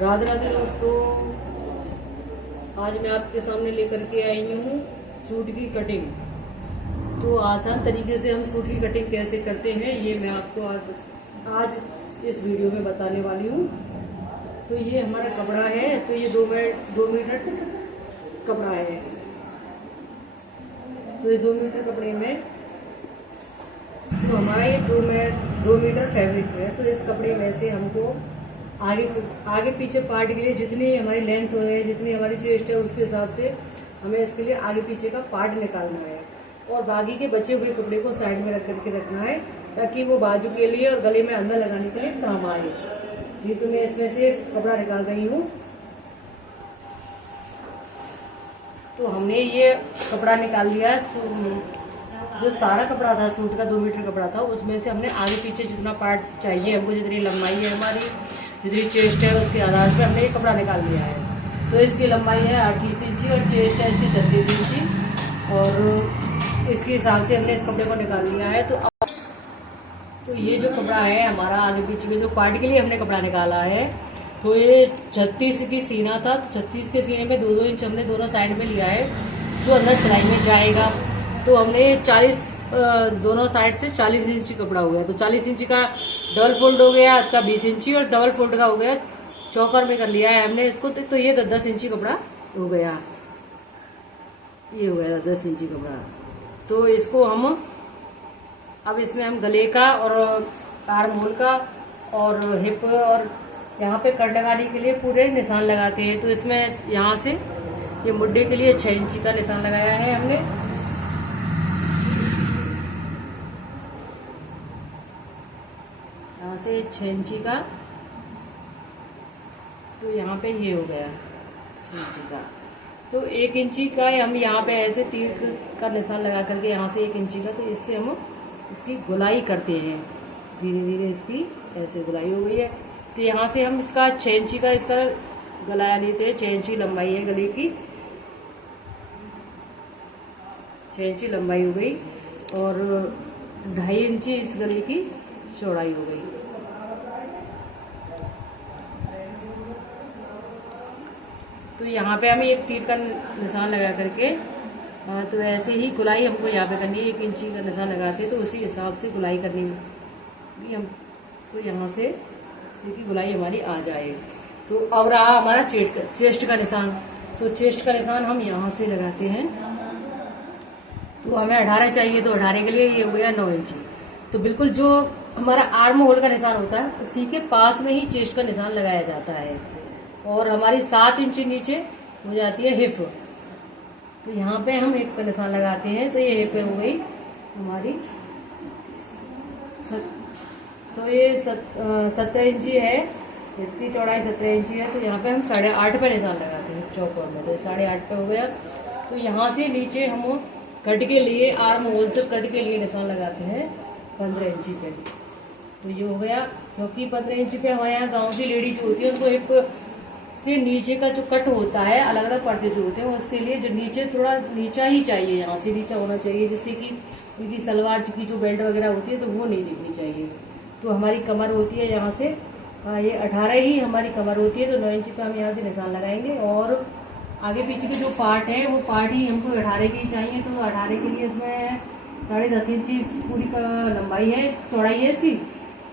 राधे राधे दोस्तों, आज मैं आपके सामने लेकर के आई हूँ सूट की कटिंग। तो आसान तरीके से हम सूट की कटिंग कैसे करते हैं ये मैं आपको आज इस वीडियो में बताने वाली हूँ। तो ये हमारा कपड़ा है, तो ये 2 मीटर कपड़ा है। तो ये 2 मीटर कपड़े में तो हमारा ये 2 मीटर फैब्रिक है। तो इस कपड़े में से हमको आगे पीछे पार्ट के लिए जितनी हमारी लेंथ है, जितनी हमारी चेस्ट है, उसके हिसाब से हमें इसके लिए आगे पीछे का पार्ट निकालना है और बाकी के बचे हुए कपड़े को साइड में रख करके रखना है ताकि वो बाजू के लिए और गले में अंदर लगाने के लिए काम आए। जी, तो मैं इसमें से कपड़ा निकाल रही हूँ। तो हमने ये कपड़ा निकाल लिया है। जो सारा कपड़ा था सूट का 2 मीटर कपड़ा था, उसमें से हमने आगे पीछे जितना पार्ट चाहिए हमको, जितनी लंबाई है हमारी, जितनी चेस्ट है, उसके आधार पे हमने ये कपड़ा निकाल लिया है। तो इसकी लंबाई है 38 इंची और चेस्ट है इसकी 36 इंची और इसके हिसाब से हमने इस कपड़े को निकाल लिया है। तो ये जो कपड़ा है हमारा आगे पीछे के जो पार्ट के लिए हमने कपड़ा निकाला है, तो ये 36 की सीना था। तो 36 के सीने में 2-2 इंच हमने दोनों साइड में लिया है जो अंदर सिलाई में जाएगा। तो हमने 40 दोनों साइड से 40 इंची कपड़ा हो गया। तो 40 इंची का डबल फोल्ड हो गया, का 20 इंची और डबल फोल्ड का हो गया, चौकर में कर लिया है हमने इसको। तो ये 10 इंची कपड़ा हो गया, ये हो गया 10 इंची कपड़ा। तो इसको हम अब इसमें हम गले का और आर्म होल का और हिप और यहाँ पे कट लगाने के लिए पूरे निशान लगाते हैं। तो इसमें यहाँ से ये मुड्ढे के लिए 6 इंची का निशान लगाया है हमने। यहाँ से 6 इंची का, तो यहाँ पे ये हो गया 6 इंची का। तो 1 इंची का हम यहाँ पे ऐसे तीर का निशान लगा करके यहाँ से 1 इंची का, तो इससे हम इसकी गुलाई करते हैं। धीरे धीरे इसकी ऐसे गुलाई हो गई है। तो यहाँ से हम इसका 6 इंची का इसका गलाया लेते हैं। 6 इंची लंबाई है गले की, 6 इंची लंबाई हो गई और 2.5 इंची इस गले की चौड़ाई हो गई। तो यहाँ पे हमें एक तीर का निशान लगा करके, तो ऐसे ही गुलाई हमको यहाँ पे करनी है। 1 इंची का निशान लगाते तो उसी हिसाब से गुलाई करनी है हम। तो यहाँ से इसी की गुलाई हमारी आ जाए। तो अब रहा हमारा चेस्ट का निशान। तो चेस्ट का निशान हम यहाँ से लगाते हैं। तो हमें 18 चाहिए, तो 18 के लिए ये हो गया 9 इंची। तो बिल्कुल जो हमारा आर्म होल का निशान होता है उसी के पास में ही चेस्ट का निशान लगाया जाता है। और हमारी 7 इंची नीचे हो जाती है हिप। तो यहाँ पे हम हिप का निशान लगाते हैं। तो ये हिप हो गई हमारी, तो ये 17 इंची है, हिप की चौड़ाई 17 इंची है। तो यहाँ पे हम 8.5 पे निशान लगाते हैं चौकोर में। तो 8.5 पे हो गया। तो यहाँ से नीचे हम कट के लिए, आर्म होल से कट के लिए निशान लगाते हैं 15 इंची पे। तो ये हो गया, क्योंकि 15 इंची पे हमारे यहाँ गाँव की लेडी जो होती है उनको हिप से नीचे का जो कट होता है, अलग अलग पर्दे जो होते हैं, उसके लिए जो नीचे थोड़ा नीचा ही चाहिए, यहाँ से नीचा होना चाहिए, जिससे कि उनकी सलवार की जो बेल्ट वगैरह होती है तो वो नहीं दिखनी चाहिए। तो हमारी कमर होती है यहाँ से, ये 18 ही हमारी कमर होती है। तो 9 इंची पे हम यहाँ से निशान लगाएंगे और आगे पीछे के जो पार्ट है वो पार्ट ही हमको 18 के ही चाहिए। तो 18 के लिए इसमें 10.5 इंची पूरी का लंबाई है, चौड़ाई है इसकी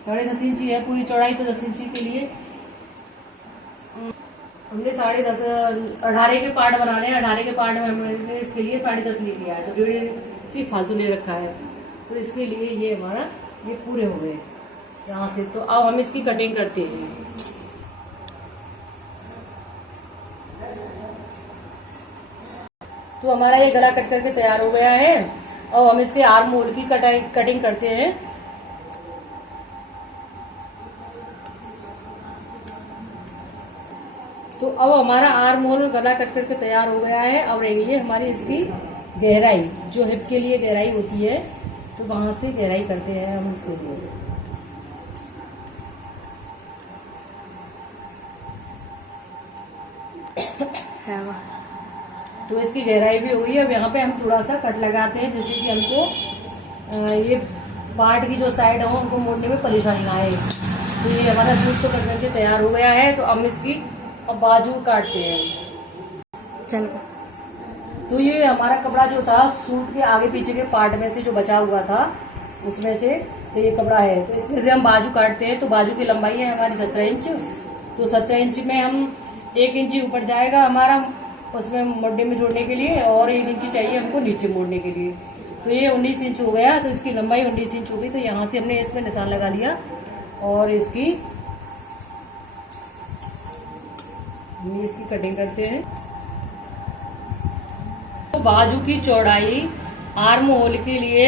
10.5 इंची है पूरी चौड़ाई। तो 10 इंची के लिए हमने 18 के पार्ट बनाने हैं। 18 के पार्ट में हमने इसके लिए 10.5 ले लिया है, तो 1.5 इंची फालतू ले रखा है। तो इसके लिए ये हमारा ये पूरे हो गए यहाँ से। तो अब हम इसकी कटिंग करते हैं। तो हमारा ये गला कट करके तैयार हो गया है और हम इसके आर्म होल की कटिंग करते हैं। तो अब हमारा आर्म होल गला कट करके तैयार हो गया है। अब रहेगी ये हमारी इसकी गहराई, जो हिप के लिए गहराई होती है। तो वहां से गहराई करते हैं हम इसके लिए। तो इसकी गहराई भी हुई है। अब यहाँ पे हम थोड़ा सा कट लगाते हैं, जैसे कि हमको ये पार्ट की जो साइड हो उनको मोड़ने में परेशानी आए। तो ये हमारा सूट तो कट करके तैयार हो गया है। तो हम इसकी अब बाजू काटते हैं। चल तो ये हमारा कपड़ा जो था सूट के आगे पीछे के पार्ट में से जो बचा हुआ था उसमें से, तो ये कपड़ा है, तो इसमें से हम बाजू काटते हैं। तो बाजू की लंबाई है हमारी 17 इंच। तो 17 इंच में हम 1 इंच ऊपर जाएगा हमारा उसमें मोड़ने में जोड़ने के लिए, और 1 इंच चाहिए हमको नीचे मोड़ने के लिए। तो ये 19 इंच हो गया। तो इसकी लंबाई 19 इंच हो गई। तो यहाँ से हमने इसमें निशान लगा लिया और इसकी कटिंग करते हैं। तो बाजू की चौड़ाई आर्म होल के लिए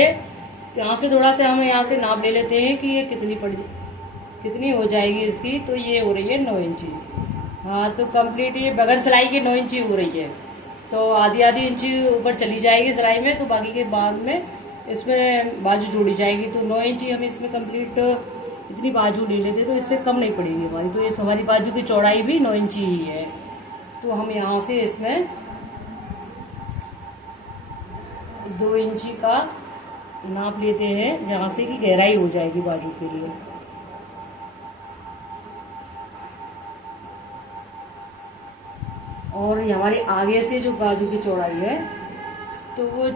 यहाँ से थोड़ा सा हम यहाँ से नाप ले लेते हैं कि ये कितनी हो जाएगी इसकी। तो ये हो रही है 9 इंची। हाँ, तो कंप्लीट ये बगैर सिलाई के 9 इंची हो रही है। तो आधी इंची ऊपर चली जाएगी सिलाई में, तो बाकी के बाद में इसमें बाजू जोड़ी जाएगी। तो 9 इंची हम इसमें कंप्लीट इतनी बाजू ले लेते, तो इससे कम नहीं पड़ेगी हमारी। तो ये हमारी बाजू की चौड़ाई भी 9 इंची ही है। तो हम यहाँ से इसमें 2 इंची का नाप लेते हैं, जहाँ से कि गहराई हो जाएगी बाजू के लिए। और हमारे आगे से जो बाजू की चौड़ाई है तो वो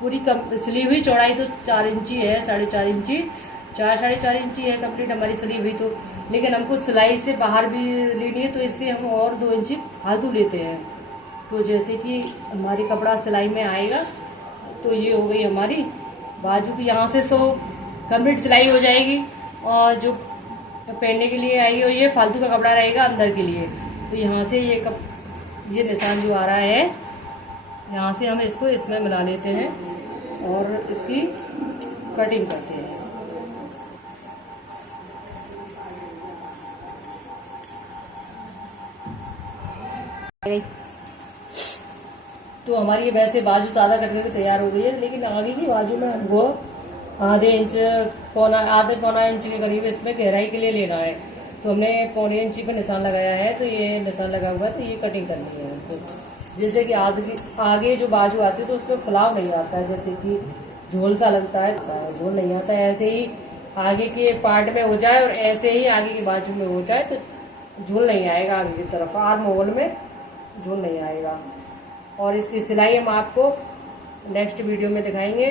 पूरी सिली हुई चौड़ाई तो 4 इंची है, 4.5 इंची, 4-4.5 इंची है कंप्लीट हमारी सिली हुई। तो लेकिन हमको सिलाई से बाहर भी लेनी है, तो इससे हम और 2 इंची फालतू लेते हैं। तो जैसे कि हमारी कपड़ा सिलाई में आएगा, तो ये हो गई हमारी बाजू की। यहाँ से तो कंप्लीट सिलाई हो जाएगी, और जो पहनने के लिए आएगी और ये फालतू का कपड़ा रहेगा अंदर के लिए। तो यहाँ से ये निशान जो आ रहा है, यहाँ से हम इसको इसमें मिला लेते हैं और इसकी कटिंग करते हैं। तो हमारी ये वैसे बाजू सादा कटने में तैयार हो गई है, लेकिन आगे की बाजू में हमको आधे पौना इंच के करीब इसमें गहराई के लिए लेना है। तो हमने 1.25 इंची पर निशान लगाया है। तो ये निशान लगा हुआ है, तो ये कटिंग करनी है हमको। जैसे कि आगे जो बाजू आती है तो उसमें फुलाव नहीं आता है, जैसे कि झोल सा लगता है, झोल नहीं आता है। ऐसे ही आगे के पार्ट में हो जाए और ऐसे ही आगे की बाजू में हो जाए तो झोल नहीं आएगा। आगे की तरफ आर्म होल में झोल नहीं आएगा। और इसकी सिलाई हम आपको नेक्स्ट वीडियो में दिखाएंगे।